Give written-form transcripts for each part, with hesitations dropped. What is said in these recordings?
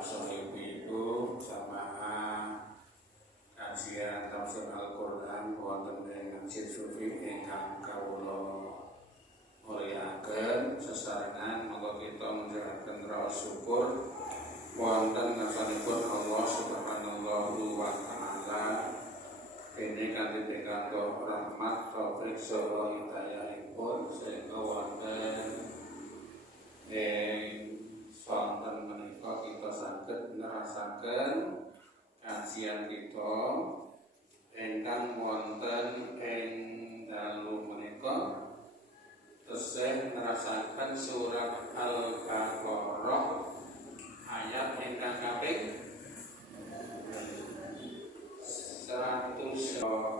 Ibu sama kajian tafsir Al-Qur'an wonten ing Masjid Sufi ingkang kawula mulyakaken sesarengan monggo kita menjaraken rasa syukur wonten ngarsanipun Allah Subhanahu wa taala dene kanthi pikantuk rahmat taufik saha hidayahipun sehingga wonten sonten menika kita saged nerasaken kajian kita ingkang wonten ing dalu menika tesih nerasaken surat Al-Baqarah ayat ingkang kaping 100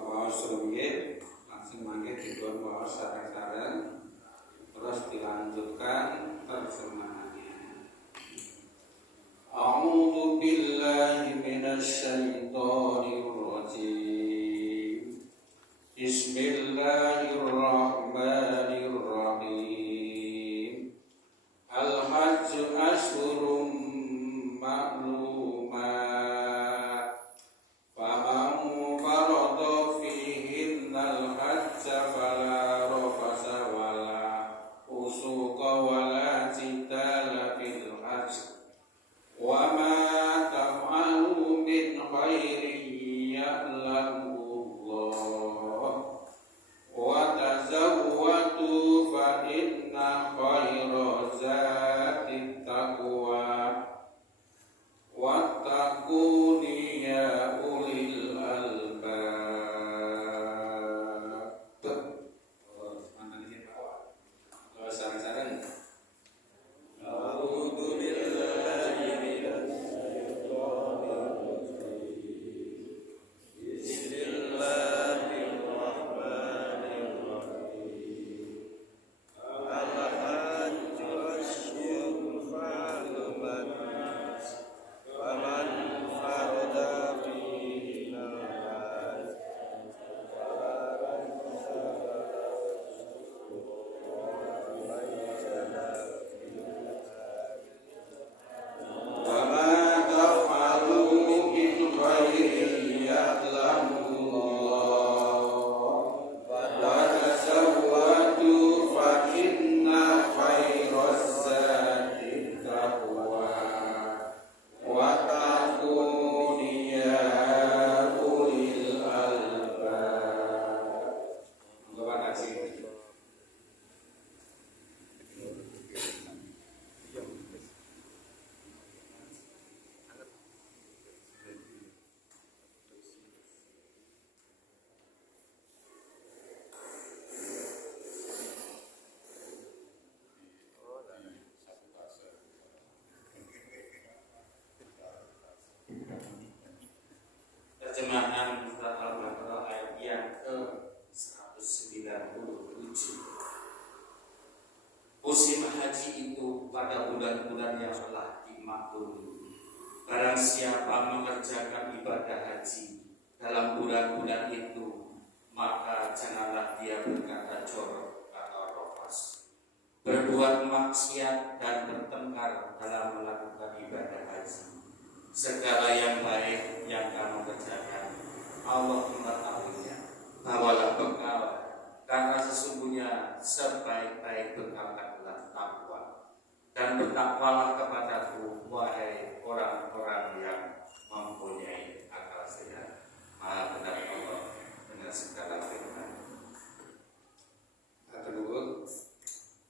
waos rumiyin langsung mangke dipun waos sareng-sareng terus dilanjutkan terjemahannya. A'udzu billahi minasy syaithanir rajim. Bismillahirrahmanirrahim. Al-hajju ashhurum ma'lumat. Faman farada fihinnal hajja fala rafasa wala fusuqa wala jidala fil hajj. Wa ma taf'alu min khairin ya'lamuhu Allah. Wa tazawwadu fa inna khayra zadit taqwa. Wattaquni ya ulil albab. Mantan ini Pak. Kalau sareng-sareng. A'udzu billahi minasy syaithanir rajim. Bismillahirrahmanirrahim. Al-hajju ashhurun ma'lumat. Faman farada fihinal hajj fala rafasa wa ma taf'alu min khairin ya'lamuhu Allah. Wa tazawwadu fa inna khairaz zadi taqwa. Wattaquni ya ulil albab. Terima kasih. Terjemahan surat Al-Baqarah ayat yang ke-197. Musim haji itu pada bulan-bulan yang telah dimaklumi. Barang siapa mengerjakan ibadah haji dalam bulan-bulan itu, maka janganlah dia berkata jorok atau rofas, berbuat maksiat dan bertengkar dalam melakukan ibadah haji. Segala yang baik yang kamu kerjakan Allah mengetahuinya. Bawalah bekal, karena sesungguhnya sebaik-baik bekal adalah takwa. Dan bertakwalah kepadaku, wahai orang-orang yang mempunyai akal sehat. Maha benar Allah dengan segala firman. Atur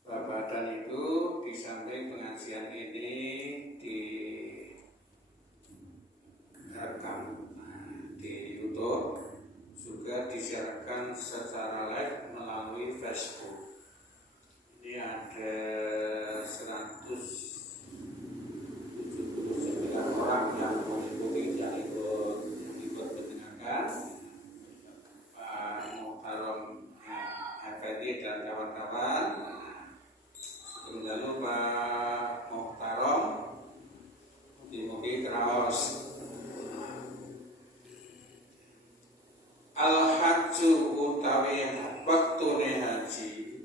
babadan itu di samping pengajian ini direkam di YouTube, juga disiarkan secara live melalui Facebook. Ini ada 179 orang yang mengikuti, yang ikut mendengarkan. Pak Muhtarom Effendi dan kawan-kawan. Sebelum lalu Pak Muhtarom mugi-mugi kraos. Al-hajju utawi wektune haji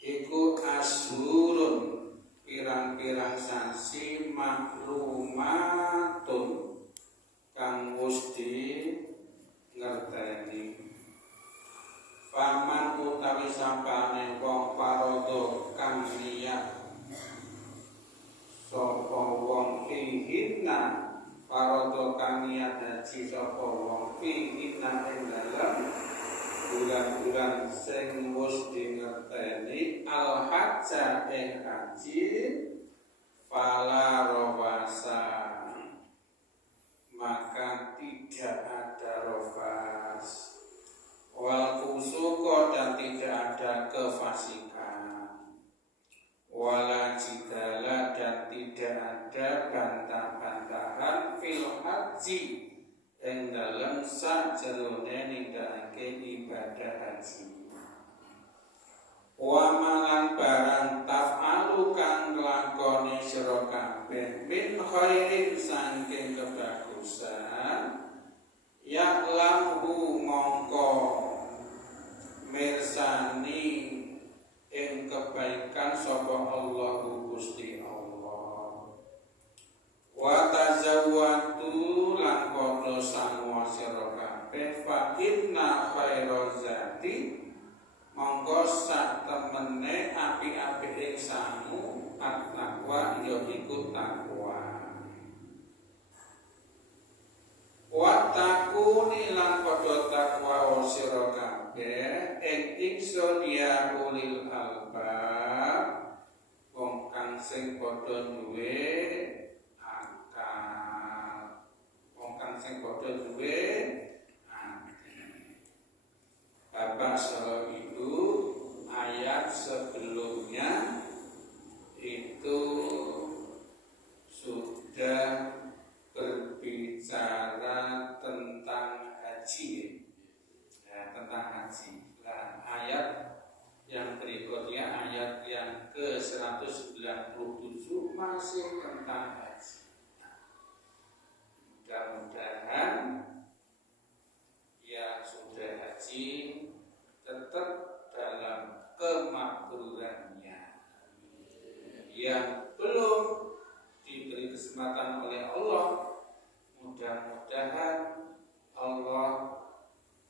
iku ashurun pirang-pirang sasi informasi maklumatun kang wis ngerteni. Faman utawi sapane wong parodo kang niat sapa wong fihinna parodo kang niat haji sapa wong fihinna ing dalem bulan-bulan sing wis dingerteni al hajja ing haji fala rawasa maka tidak ada rofas wal fusuqa dan tidak ada kefasikan wala jidala dan tidak ada bantah-bantahan fil haji ing dalem sajroné nindakake ibadah haji wa malan barang taf'alu kang nglakoni sira kabeh min khairin saking kebagusan ya'lamhu mongko mirsani ing kebaikan sapa Allah Gusti Allah wa tazawwatu lan padha sangu sira kabeh fa inna khairaz zati mongko sak temene apik-apik ing sangu at-taqwa ya iku takwa wa takuni lan padha takwa sira kabeh ing ingsun ya ulil albab wong kang sing padha duwe akal wong kang sing padha duwe Bapak Salah itu ayat sebelumnya itu sudah berbicara tentang haji ya, tentang haji. Nah, ayat yang berikutnya ayat yang ke-197 masih tentang haji. Mudah-mudahan yang sudah haji tetap dalam kemakrurannya. Yang belum diberi kesempatan oleh Allah, mudah-mudahan Allah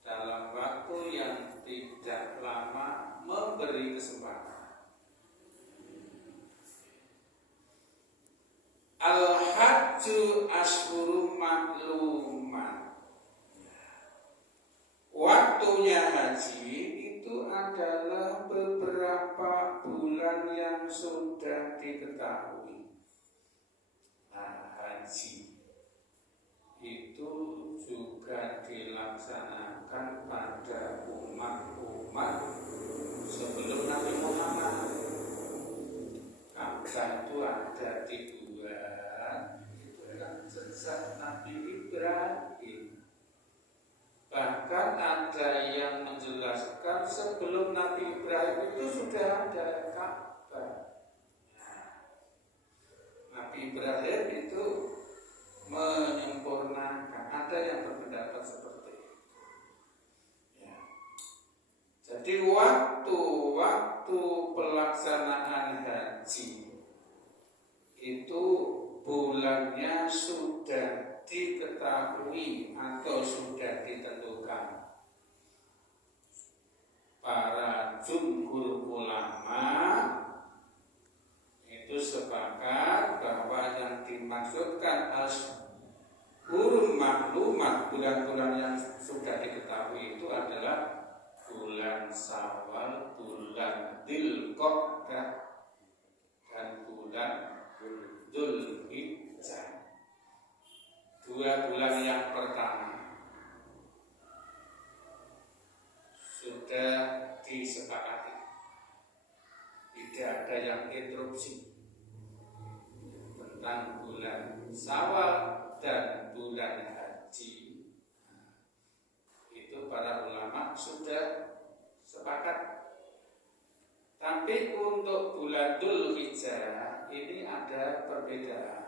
dalam waktu yang tidak lama memberi kesempatan. Al-hajju ashhurum ma'lumat. Waktunya haji itu adalah beberapa bulan yang sudah diketahui. Nah, haji itu juga dilaksanakan pada umat-umat sebelum Nabi Muhammad. Ka'bah itu ada di bulan itu kan sejak Nabi Ibrahim. Bahkan ada yang menjelaskan sebelum Nabi Ibrahim itu sudah ada Ka'bah. Nabi Ibrahim itu menyempurnakan. Ada yang berpendapat seperti itu. Ya. Jadi waktu pelaksanaan haji itu bulannya sudah diketahui atau sudah ditentukan. Para jumhur ulama itu sepakat bahwa yang dimaksudkan ashhurun maklumat, bulan-bulan yang sudah diketahui itu adalah bulan Syawal, bulan Dzulqa'dah dan bulan Dzulhijjah. Dua bulan yang pertama sudah disepakati, tidak ada yang interupsi tentang bulan Syawal dan bulan haji. Itu para ulama sudah sepakat. Tapi untuk bulan Dzulhijjah ini ada perbedaan.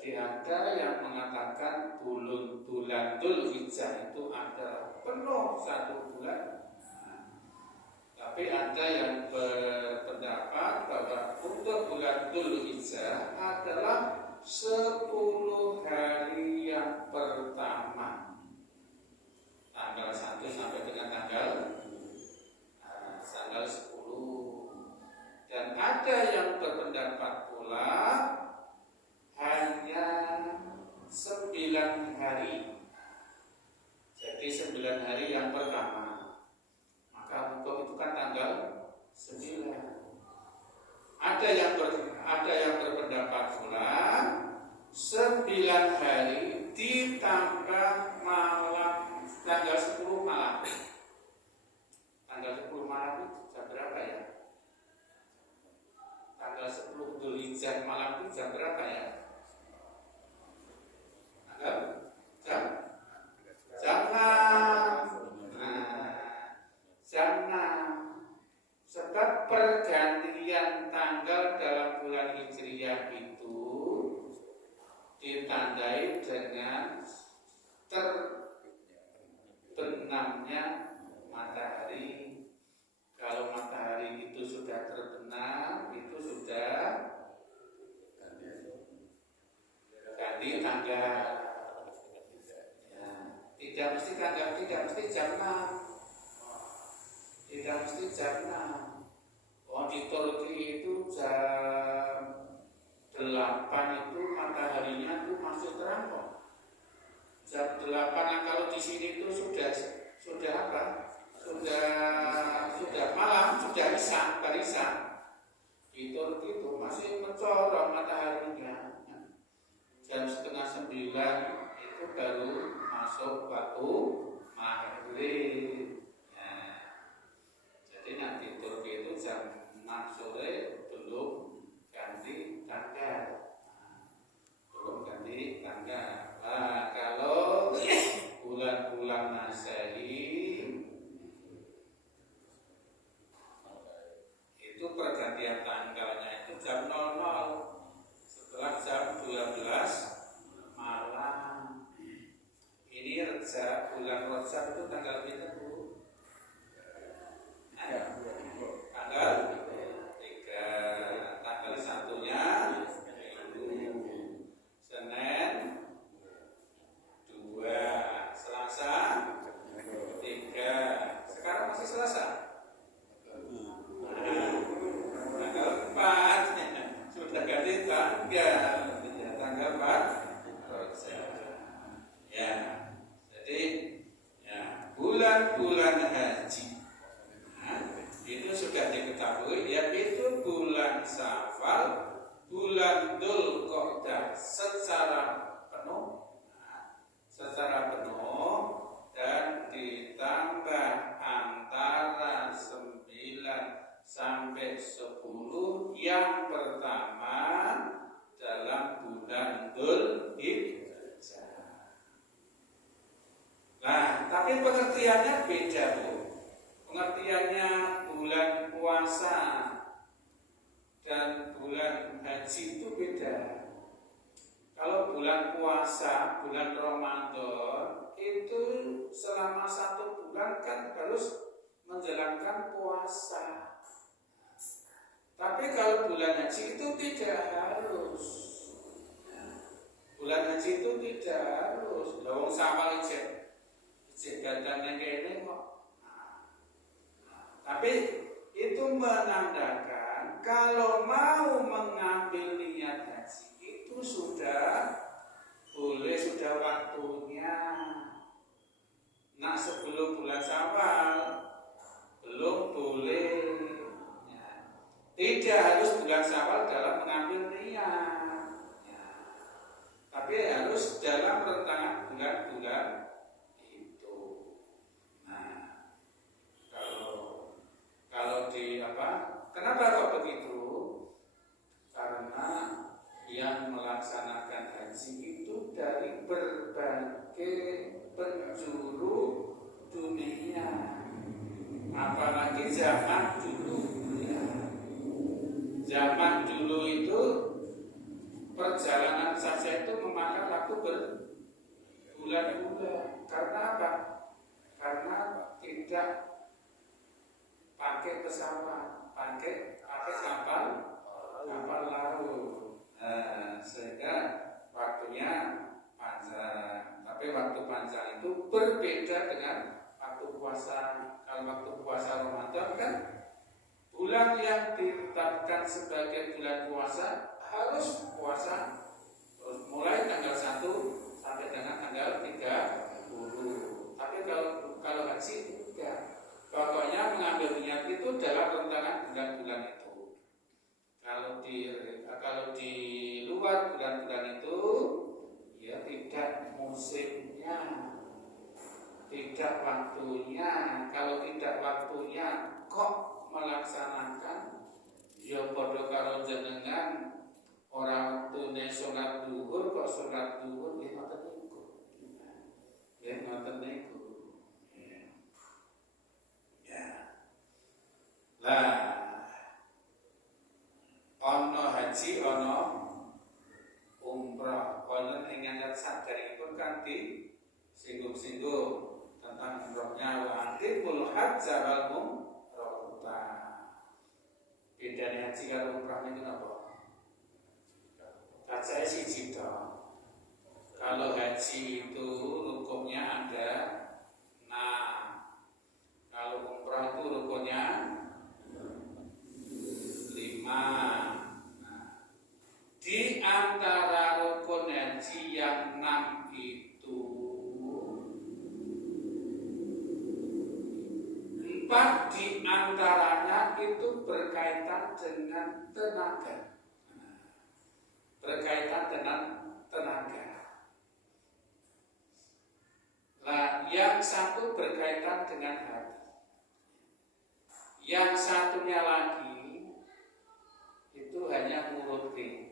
Jadi ada yang mengatakan bulan Dzulhijjah itu ada penuh satu bulan. Tapi ada yang berpendapat bahwa untuk bulan bulan Dzulhijjah adalah 10 hari yang pertama, tanggal 1 sampai dengan tanggal 10. Dan ada yang berpendapat pula hanya 9 hari. Jadi 9 hari yang pertama, maka hukum itu kan tanggal 9. Ada yang berpendapat pula 9 hari ditambah malam tanggal 10 malam. Tanggal 10 malam itu jam berapa ya? Tanggal 10 Dzulhijjah malam itu jam berapa ya? Jam 6. Sebab pergantian tanggal dalam bulan Hijriyah itu ditandai dengan terbenamnya matahari. Kalau matahari itu sudah terbenam, itu sudah ganti tanggal. Tidak mesti tanggal, tidak mesti jam 6. Tidak mesti jam 6. Di Turki itu jam 8 itu mataharinya itu masih terang kok. Jam 8, kalau di sini itu sudah apa? Sudah malam, sudah isya. Di Turki itu masih mencorong mataharinya. Jam setengah 9 itu baru masuk waktu maghrib. Jadi nanti Turki itu jam 6 sore belum ganti tanggal. Nah, kalau bulan-bulan Masehi itu pergantian tanggalnya itu jam 00 setelah jam 12 malam. Ini bulan Rajab itu tanggal berapa, Bu? Tanggal 3, tanggal 1-nya Minggu, Senin 2, Selasa 3. Sekarang masih Selasa. Tanggal 4 sudah ganti tanggal 4 ya. Jadi bulan-bulan haji itu sudah diketahui, yaitu bulan Syawal, bulan Dzulqa'dah secara penuh, dan ditambah antara 9 sampai 10 yang pertama dalam bulan Dzulhijjah. Nah, tapi pengertiannya beda, Bu. Pengertiannya bulan puasa dan bulan haji itu beda. Kalau bulan puasa, bulan Ramadan itu selama 1 bulan kan harus menjalankan puasa. Tapi kalau bulan haji itu tidak harus. Bulan haji itu tidak harus. Lawang sama ijek gantangnya kene kok. Tapi itu menandakan kalau mau mengambil niat haji itu sudah boleh, sudah waktunya. Nah, sebelum bulan Syawal belum boleh. Tidak harus bulan Syawal dalam mengambil niat. Tapi harus dalam rentang bulan-bulan itu. Nah, kalau kenapa kok begitu? Karena yang melaksanakan haji itu dari berbagai penjuru dunia, apalagi zaman dulu. Zaman dulu itu perjalanan saja itu memakan waktu berbulan-bulan. Karena apa? Karena tidak pakai pesawat, pakai kapal berlarut-larut. Sehingga waktunya panjang. Tapi waktu panjang itu berbeda dengan waktu puasa. Kalau waktu puasa Ramadan kan bulan yang ditetapkan sebagai bulan puasa harus puasa terus mulai tanggal 1 sampai dengan tanggal 30. Tapi kalau haji tidak. Pokoknya mengambil niat itu dalam rentangan bulan-bulan itu. Kalau di luar bulan-bulan itu ya tidak musimnya, tidak waktunya. Kalau tidak waktunya kok melaksanakan ya padha karo jenengan ora wektune salat zuhur kok salat zuhur nggih ngoten niku. Nggih ngoten niku. Ya. Lah ana haji ana umrah. Wonten ing ayat saderengipun kan di singgung-singgung tentang umrahnya wa atimul hajja wal umrah. Bedanya haji karo umrah itu apa? Kacanya siji toh. Kalau haji itu rukunnya ada 6. Kalau umrah itu rukunnya 5. Di antara rukun haji yang 6 itu 4 di antaranya itu berkaitan dengan tenaga. Berkaitan dengan tenaga. Nah, yang satu berkaitan dengan hati. Yang satunya lagi itu hanya murti.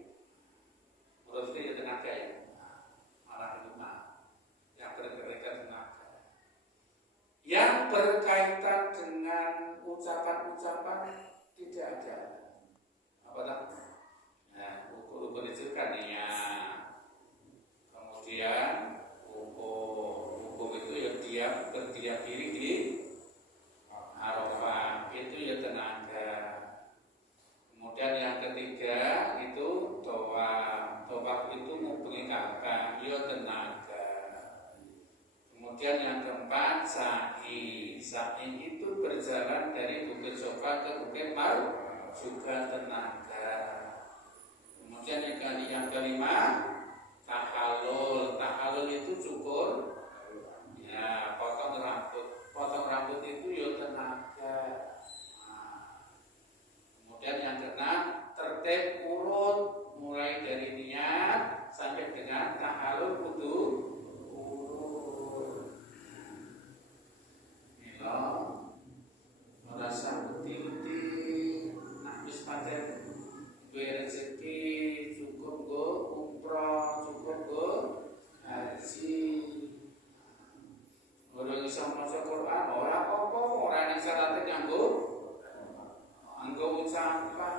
Murti itu tenaga ya. Malah itu yang berkaitan tenaga. Yang berkaitan dengan ucapan-ucapan tidak ada. Apa tak? Nah, ukur itu kan ya. Kemudian hukum itu ya diam berdiam diri di Arafah itu ya tenaga. Kemudian yang ketiga itu tawaf itu ngubengi Ka'bah ya tenaga. Kemudian yang keempat sa'i itu berjalan dari Bukit Sofa ke Bukit Marwah juga tenaga. Kemudian yang kelima tahallul itu cukur ya potong rambut itu ya tenaga. Kemudian yang keenam tertib urut mulai dari niat sampai dengan tahallul kudu urut. Mila merasa uti-uti nak wis pancen duwe rezeki cukup go umrah, cukup go haji. Ora iso maca Quran, ora apa-apa, ora ning syaraté nganggo ucapan.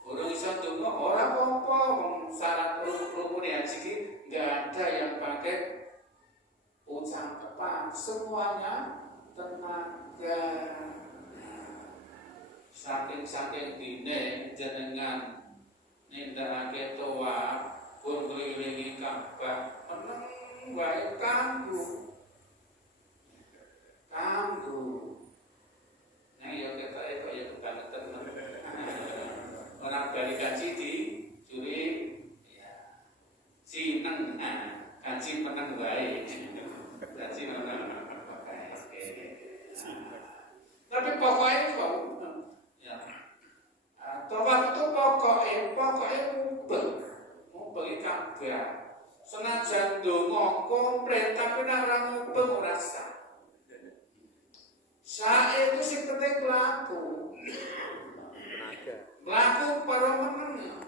Ora iso donga, ora apa-apa, wong syarat rukun haji iki enggak ada yang pakai ucapan, semuanya tenaga. Saking dine jenengan nindakake tawaf pun kelilingi Ka'bah meneng wae kanggo nah ya ketoke kok ya kebangetan orang balik kaji di curi ya sineng kaji meneng wae kaji meneng tapi pokoknya kok tawaf itu pokoknya mubeng Ka'bah. Senajan donga komplit tapi nek ora mubeng ora sah. Sae itu sing penting mlaku. Mlaku para meneng.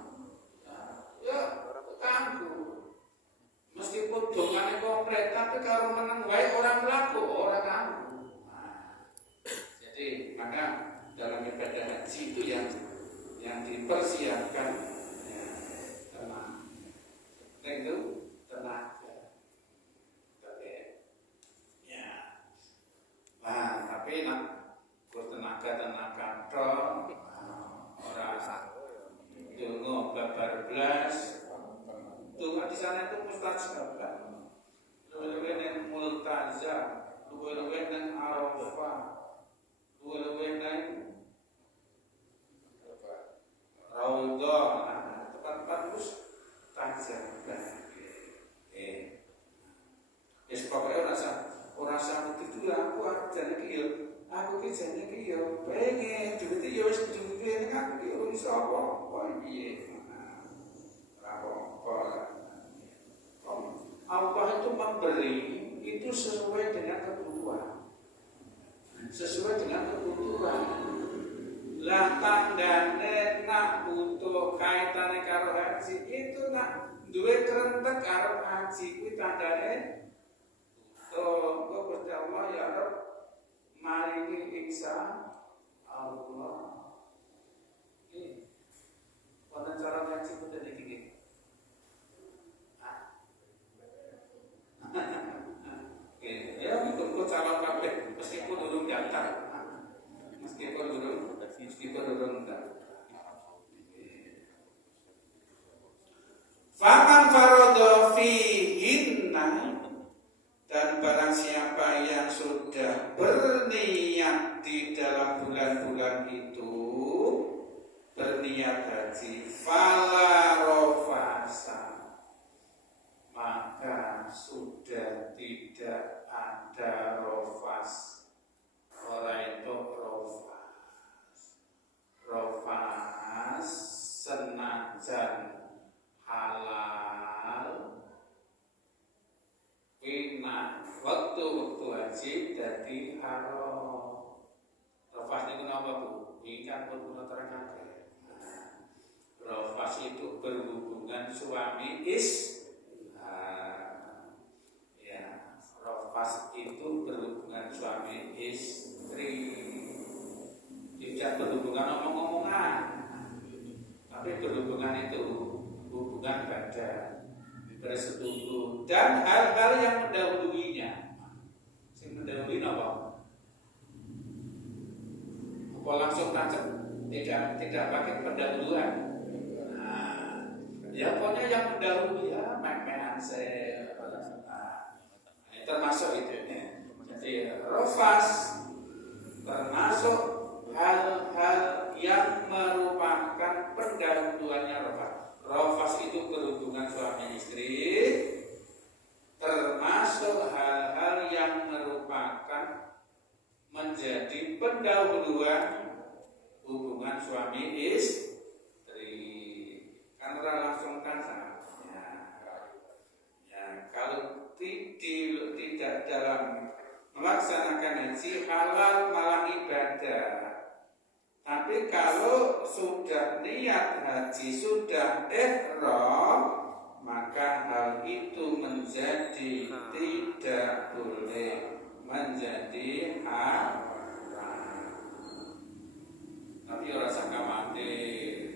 Ya kanggo. Meskipun dongane komplit tapi karo meneng wae ora mlaku, ora kanggo. Jadi maka dalam ibadah haji itu yang dipersiapkan itu tenaga. Oke. Ya. Nah, tapi nak tenaga tok orang aku ki jane ki yo pengen duit yo wis duwe ning aku ki ora iso apa-apa piye. Allah itu memberi itu sesuai dengan kebutuhan. Sesuai dengan kebutuhan. Lah tandane nak butuh kaitane karo haji itu nak duwe krentek karo haji kuwi tandane kok Gusti Allah ya Rabb maringi insya Allah. Ini wonten cara ngaji boten iki. Ya ikut calon kabeh meskipun durung daftar. Meskipun durung daftar. Faman faradha fihinna, dan barang siapa yang sudah berniat di dalam bulan-bulan itu berniat haji, fala rofasa, maka sudah tidak ada rofas. Orang itu rofas senajan halal wina waktu haji jadi haram. Rofas itu apa Bu? Ini kan pun kita terangkan. Rofas itu berhubungan suami Rofas itu berhubungan suami istri, tidak berhubungan omong-omongan, tapi berhubungan itu hubungan badan bersetubuh dan hal-hal yang mendahuluinya. Yang mendahului apa? Apa langsung tancap? Tidak pakai pendahuluan. Ya pokoknya yang mendahului ya mek-mekan termasuk itu ya. Jadi rofas termasuk hal-hal yang merupakan pendahuluannya rofas. Rofas itu berhubungan suami istri, termasuk hal-hal yang merupakan menjadi pendahuluan hubungan suami istri. Karena langsung kan kalau tidak dalam melaksanakan haji halal malah ibadah. Tapi kalau sudah niat haji, sudah ihram, maka hal itu menjadi tidak boleh, menjadi haram. Tapi ora sak khawatir.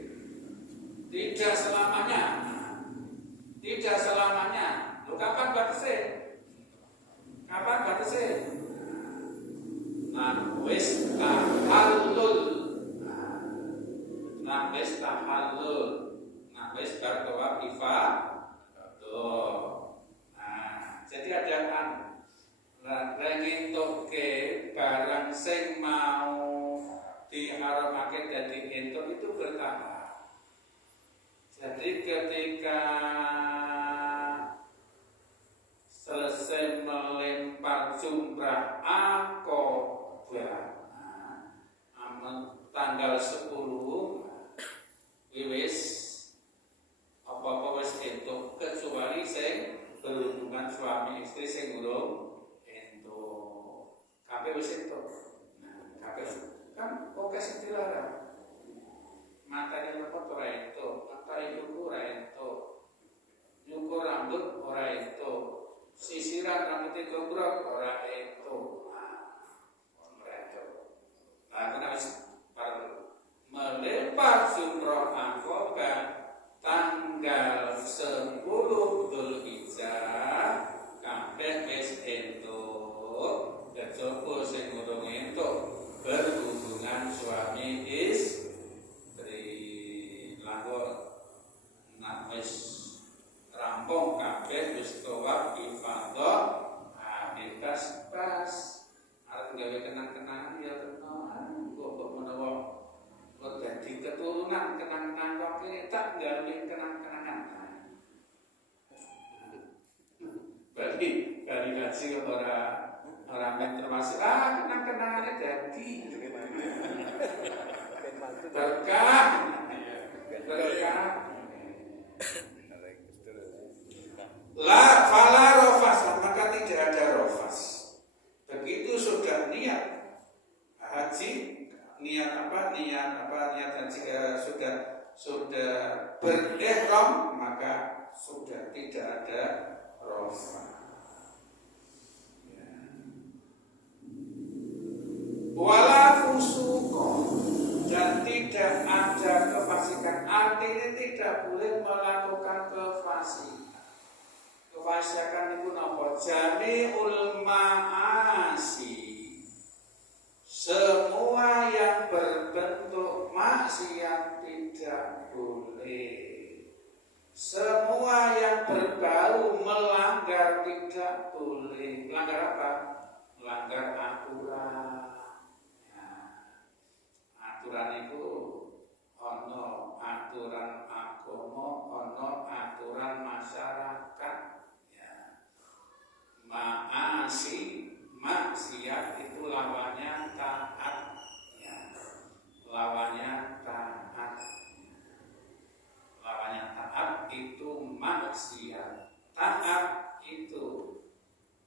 Tidak selamanya. Tidak selamanya. Kapan batasnya? Kapan batasnya? Wis tahallul. Wis tahallul. Wis bertawaf ifadah. Jadi ada kan rengintoke barang sing mau diharamake dadi entuk itu bertahap. Jadi ketika selesai melempar jumrah Aqabah tanggal 10 wis apa-apa wis entuk kecuali sing berhubungan suami istri sing urung entuk. Kabeh wis entuk. Kabeh kan oke sing dilarang. Matane lepot ora entuk, mata ibu ora entuk. Nyukur rambut ora entuk. Sisiran rambutnya gombrong ora itu. Nah, kenapa melempar jumrah Aqabah tanggal 10 Dzulhijjah kabeh wis entuk, kejaba sing urung entuk berhubungan suami istri. Lalu nak wis rampung kabeh wis tawaf ifadah, bebas pas arep gawe kenang-kenangan ya tenan kok menawa kok dadi keturunan kenang-kenangan kok kene tak gawe kenang-kenangan. Berarti kali haji ora termasuk fasik. Kenang-kenangannya jadi berkah. Fala rofas, maka tidak ada rofas. Begitu sudah niat haji, niat haji, sudah berihram, maka sudah tidak ada rofas. Wala fusuko, dan tidak ada kefasikan. Artinya tidak boleh melakukan kefasikan. Kefasikan itu napa? Jami'ul ma'asi, semua yang berbentuk maksiat tidak boleh. Semua yang berbau melanggar tidak boleh. Melanggar apa? Melanggar aturan. Aturan itu ono aturan agama, ono aturan masyarakat. Ya. Maksiat itu lawannya taat. Ya. Lawannya taat. Lawannya taat itu maksiat. Taat itu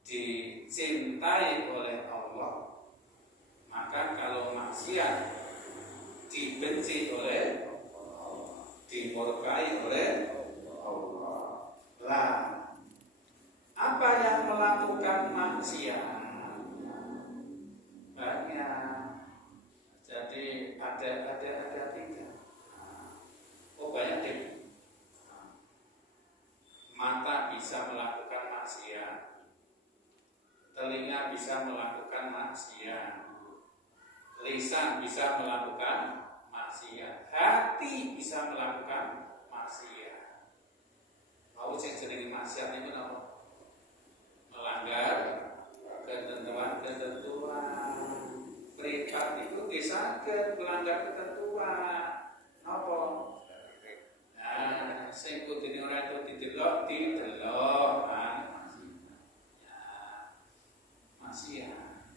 dicintai oleh Allah. Maka kalau maksiat dibenci oleh Allah, dimurkai oleh Allah. Lah, apa yang melakukan maksiat? Banyak. Jadi ada tiga. Oh banyak deh. Mata bisa melakukan maksiat, telinga bisa melakukan maksiat, lisan bisa melakukan maksiat, hati bisa melakukan maksiat. Mau jenenge maksiat itu apa? Melanggar ketentuan. Privat itu bisa melanggar ketentuan. Apa? Nah, sing kudune ora itu didelok. Maksiat.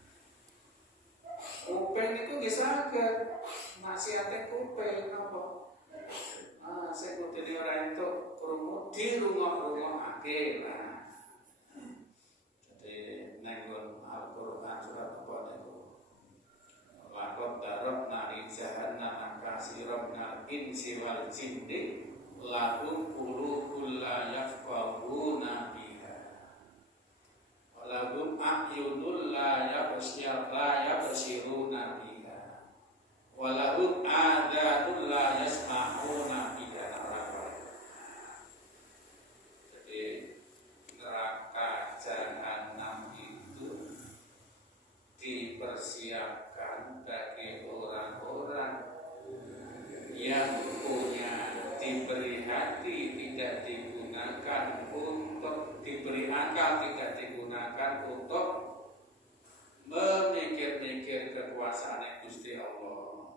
Kuping itu bisa maksiate kuping apa? Sing kudune ora entuk krungu dirungok-rungokake lah. Jadi nenggon Al-Qur'an surat apa niku? Laqad darabna li jahannama katsiran minal insi wal jinni lahum qulubun la yafqahuna biha wa lahum a'yunun la yabsiruna biha wa lahum adhanun la yasma'una biha. Jadi neraka jahanam itu dipersiapkan bagi orang-orang yang diberi hati tidak digunakan untuk diberi akal tidak digunakan untuk memikir-mikir kekuasaan Gusti Allah,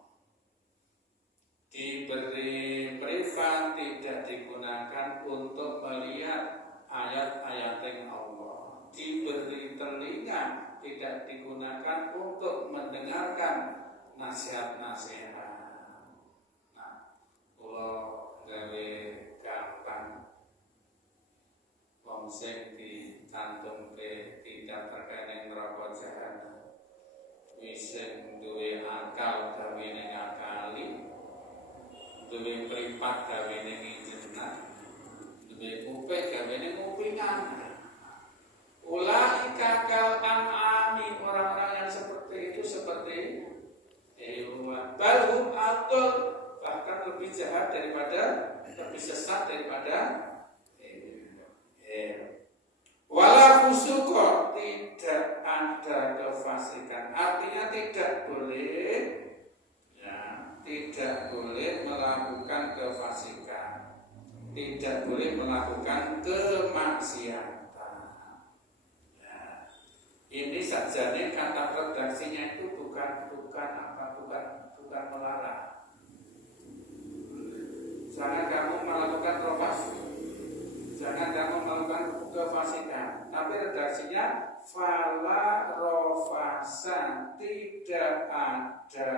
diberi privat tidak digunakan untuk melihat ayat-ayat Allah, diberi telinga tidak digunakan untuk mendengarkan nasihat-nasihat. Kalau gawe gampang wong sing dicantumke tidak terkait neraka jahanam, wis sing duwe akal gawe ning akali, duwe mripat gawe ning ijenah, duwe kuping gawe ning kupingan. Ulaika kal an'ami, orang-orang yang seperti itu seperti hewan. Balhum adol, bahkan lebih jahat daripada, lebih sesat daripada wala fusuko, tidak ada kefasikan. Artinya tidak boleh, ya, tidak boleh melakukan kefasikan, tidak boleh melakukan kemaksiatan. Ya. Ini sajane kata redaksinya itu bukan melarang. Jangan kamu melakukan rofas, jangan kamu melakukan kefasikan. Tapi redaksinya fala rofas. rofasa, tidak ada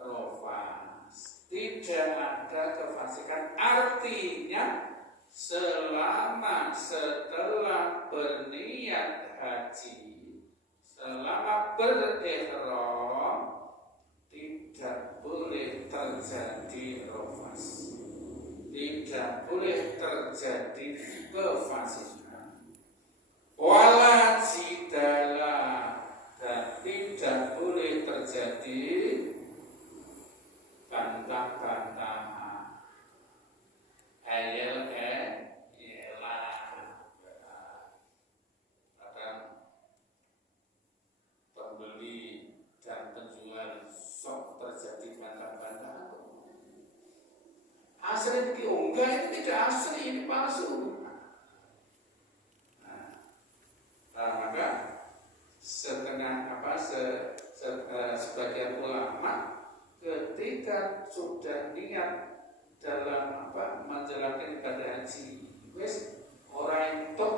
rofas, tidak ada kefasikan. Artinya selama setelah berniat haji, selama berihram, tidak boleh terjadi rofas, tidak boleh terjadi kefasikan. Wala jidala, dan tidak boleh terjadi bantah-bantahan. Ayel kadang pembeli dan penjual sok terjadi bantah-bantahan. Asli ini enggak, ini tidak asli, ini palsu. Maka sebagian ulama ketika sudah niat dalam menjalankan ibadah haji, wes orang itu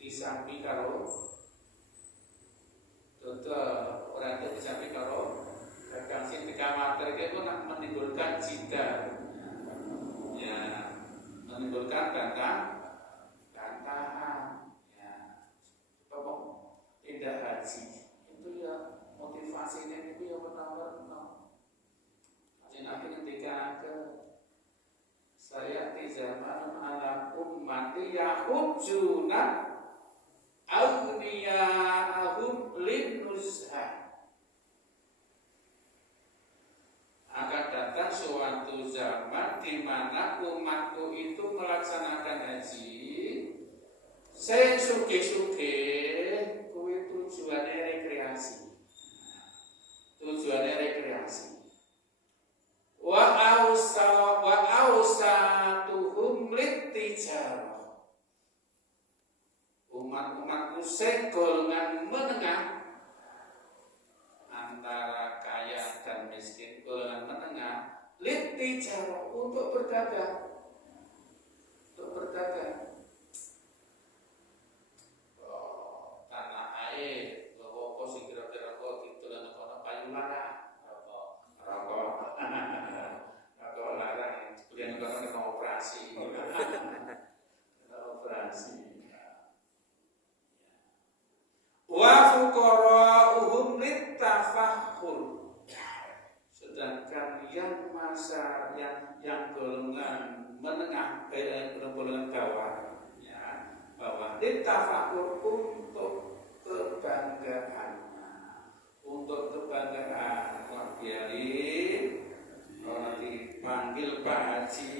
disambi karo orang itu disambi karo dagang sing dikamater itu nak menimbulkan jidal, ya, menimbulkan bantahan, ya, sebab tidak haji itu ya motivasinya itu ya pertama. Nabi ketika saya di zaman ala ummati yahujuna aghniyahum linnusha, akan datang suatu zaman di mana umatku itu melaksanakan haji. Saya sugih-sugih, kuwi tujuannya rekreasi. Wa awsatuhum littijarah. Umat-umatku sing golongan menengah, antara kaya dan miskin, golongan menengah, littijarah, untuk berdagang. Tanah air, apa sing kira-kira kok ditulen ana payu lara. Rokok larang, kemudian orang mau operasi. Wa fuqara'uhum littafakhur. Sedangkan yang golongan menengah, golongan bawah, ya, littafakhur, untuk kebanggaan. Biarin orang dipanggil Pak Haji,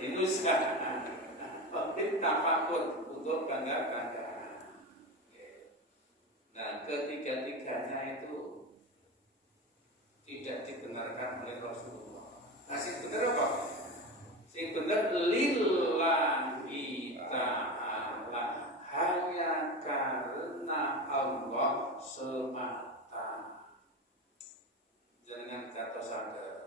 itu sekarang tafakur untuk bangga-banggaan. Nah, ketiga-tiganya itu tidak dibenarkan oleh Rasulullah. Nah, sing benar apa? Sing benar lillahi ta'ala, hanya karena Allah semata. Jangan kata sadar,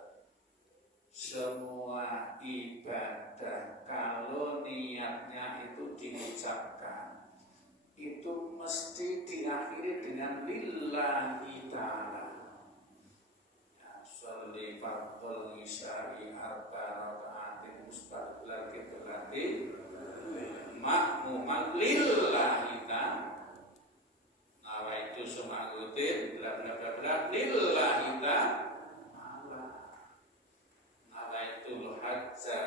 semua ibadah kalau niatnya itu diucapkan, itu mesti diakhiri dengan lillahi ta'ala. Ya, sholli fardhul isya'i arba raka'atin mustaqbilal qiblati ma'muman lillahi ta'ala. Nawaitu suma'gutin bla bla bla bla lillahi ta'ala. Nawaitu hajja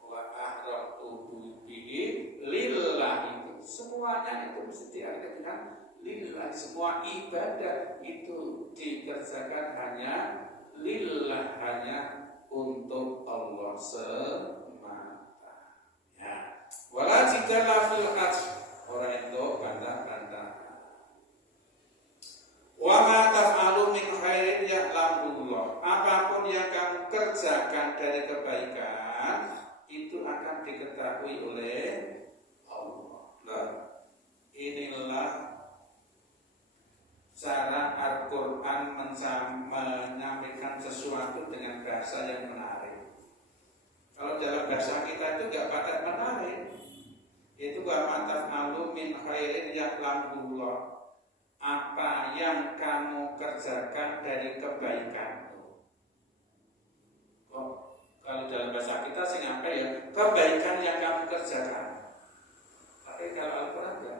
wa ahramtu bihi lillahi. Semuanya itu mesti diakhiri dengan lillah. Semua ibadah itu dikerjakan hanya lillah, hanya untuk Allah semata. Ya. Wala jidala fil hajj, orang itu bantah-bantah. Wa ma taf'alu min khairin ya'lamullah. Apapun yang kamu kerjakan dari kebaikan itu akan diketahui oleh Allah. Nah, inilah cara Al-Quran menyampaikan sesuatu dengan bahasa yang menarik. Kalau dalam bahasa kita itu enggak pakai menarik, wa ma taf'alu min khairin ya'lamullah. Apa yang kamu kerjakan dari kebaikan. Oh, kalau dalam bahasa kita sih apa ya? Kebaikan yang kamu kerjakan. Tapi kalau Al-Quran ya,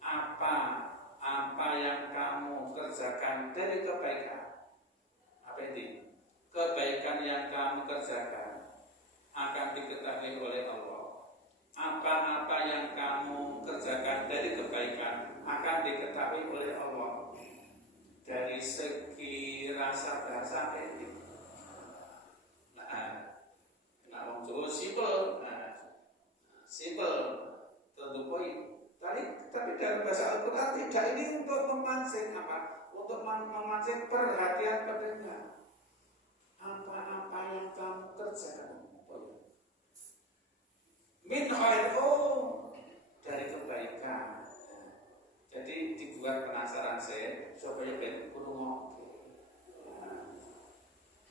apa yang kamu kerjakan dari kebaikan. Apa ini? Kebaikan yang kamu kerjakan akan diketahui oleh Allah. Apa-apa yang kamu kerjakan dari kebaikan akan diketahui oleh Allah. Dari segi rasa bahasa ini, nah, orang Jawa simpel, simpel, tentu poin. Tapi dalam bahasa Al-Quran tidak, ini untuk memancing apa? Untuk memancing perhatian pendengar. Apa yang kamu kerjakan? Min khair, dari kebaikan. Jadi dibuat penasaran saya supaya ben kurung.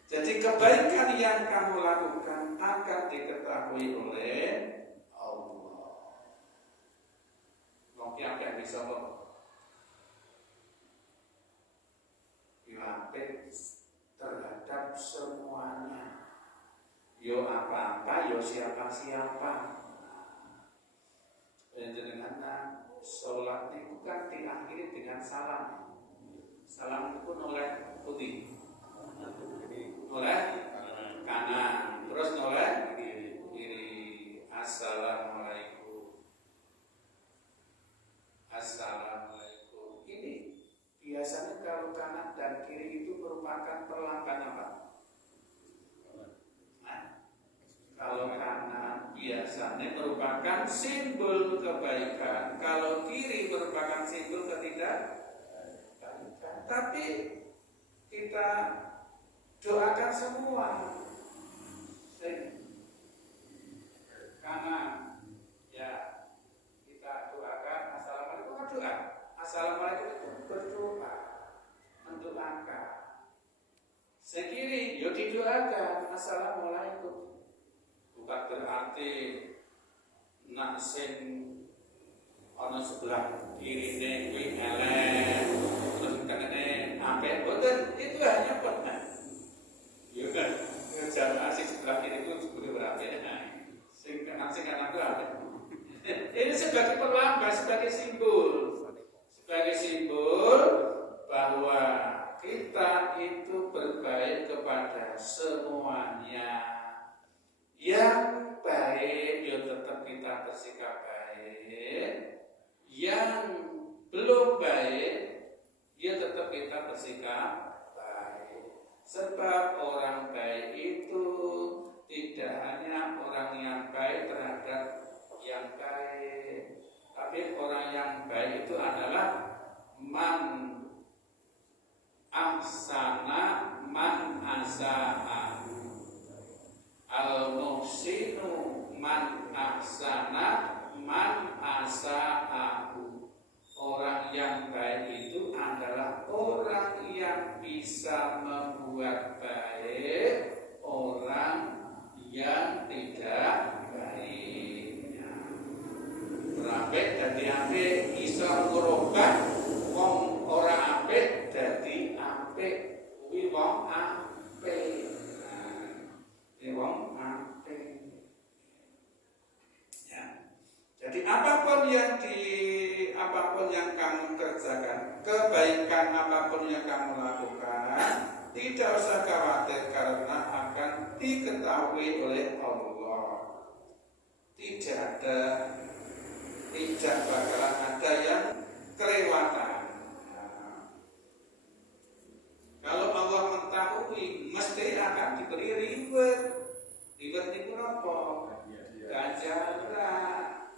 Jadi kebaikan yang kamu lakukan akan diketahui oleh Allah. Mungkin apa yang bisa dilakukan terhadap semuanya. Yo apa-apa, yo siapa-siapa. Dengan sholat itu kan diakhiri dengan salam. Salam itu pun oleh putih, oleh kanan, terus oleh kiri. Assalamualaikum. Assalamualaikum. Ini biasanya kalau kanan dan kiri itu merupakan perlambatan apa? Kalau kanan biasanya merupakan simbol kebaikan, kalau kiri merupakan simbol ketidakbaikan. Tapi kita doakan semua. Kanan, ya kita doakan. Assalamualaikum, doa. Assalamualaikum itu berdoa, mendoakan. Sekiri, yo didoakan. Assalamualaikum. Bukan berarti nak sing ana sebelah kirine kuwi elek, terus kanene apik, boten. Itu hanya pernah. Ya kan, jamaah sing sebelah kiri itu sebetulnya berapik. Sing kanan itu apik. Ini sebagai pelambang, sebagai simbol bahwa kita itu berbaik kepada semuanya. Yang baik, ya tetap kita bersikap baik. Yang belum baik, ya tetap kita bersikap baik. Sebab orang baik itu tidak hanya orang yang baik terhadap yang baik, tapi orang yang baik itu adalah man ahsana man asa'a. Al-muhsinu man ahsana man asa'ahu. Orang yang baik itu adalah orang yang bisa membuat baik orang yang tidak baik. Apik dadi apik, iso ngrobah wong ora apik dadi apik. Kuwi wong apik. Wong apik. Ya. Jadi apapun yang kamu kerjakan, kebaikan apapun yang kamu lakukan, tidak usah khawatir karena akan diketahui oleh Allah. Tidak bakalan ada yang kelewatan. Kalau Allah mengetahui, mesti akan diberi reward. Reward itu apa? Ganjaran.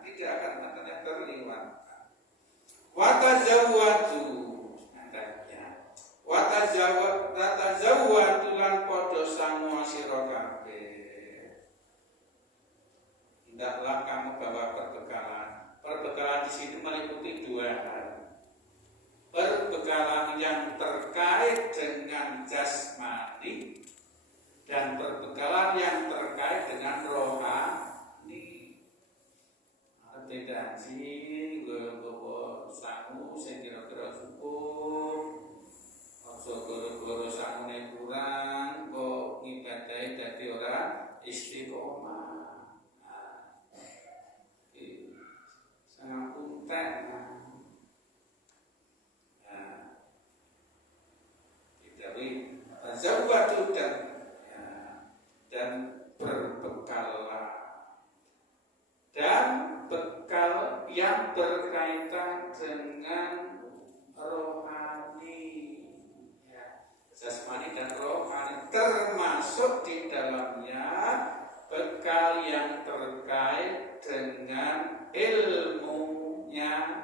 Tidak akan katanya terliwat. Watazawwatu. Watazawwatu lan padha sangu sira kabeh. Hendaklah kamu bawa perbekalan. Perbekalan di sini meliputi dua hal. Perbekalan yang terkait dengan jasmani dan perbekalan yang terkait dengan rohani. bekal yang terkait dengan ilmunya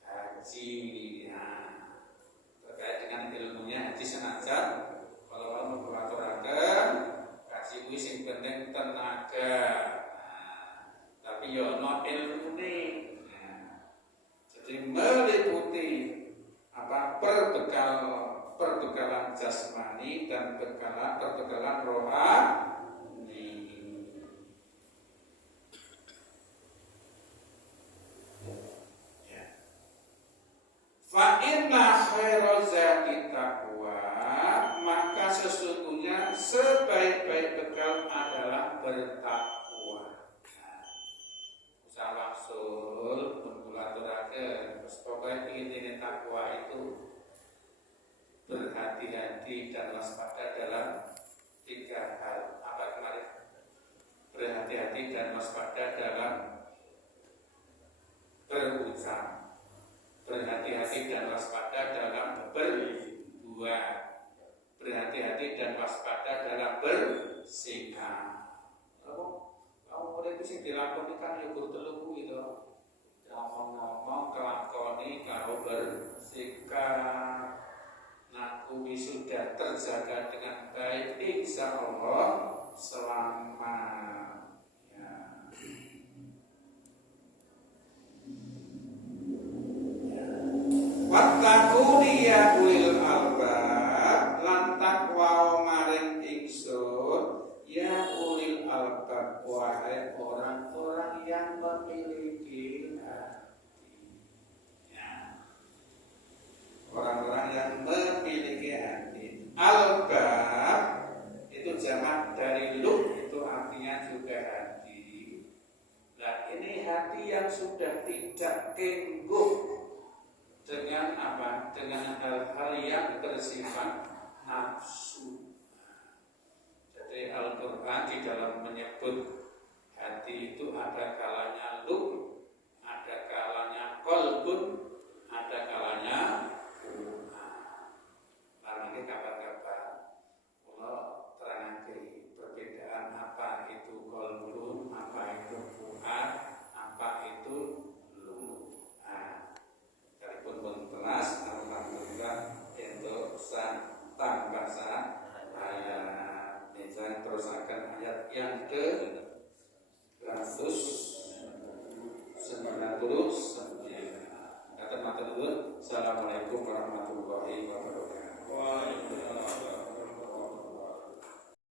haji. Nah, terkait dengan ilmunya haji senajan kalau mau mengaturaken haji kuwi sing penting tenaga. Nah, tapi yo ono ilmune. Nah, jadi meliputi perbekalan jasmani dan perbekalan rohani. Fa inna khairal zati taqwa, maka sesungguhnya sebaik-baik bekal adalah bertakwa. Salah sul mengulaturaken pokoknya ini takwa itu berhati-hati dan waspada dalam 3 hal. Apa kemarin? Berhati-hati dan waspada dalam berucap, berhati-hati dan waspada dalam berbuat, berhati-hati dan waspada dalam bersikap. Kamu mulai itu sih dilakoni kan ya bertelu gitu. Ngomong-ngomong kelakoni kalau bersikap. Nah, kuwi sudah terjaga dengan baik, insya Allah selamat. Ya. Wattaquni ya ulil albab, lan takwa maring ingsun ya ulil albab, wahai orang-orang yang memiliki hati. Orang-orang yang memiliki hati. Albab itu jamak dari lub, itu artinya juga hati. Nah, ini hati yang sudah tidak tengguh dengan apa? Dengan hal-hal yang bersifat nafsu. Jadi Al-Quran di dalam menyebut hati itu ada kalanya lub, ada kalanya qalbun, ada kalanya ini kabar-kabar. Allah terangkan perbedaan apa itu qalbun, apa itu fuad, apa itu lulu. Nah, sekalipun telas, alhamdulillah untuk tambah ayat. Misalnya terus akan ayat yang ke 199. Kata mata dulu. Assalamualaikum warahmatullahi wabarakatuh.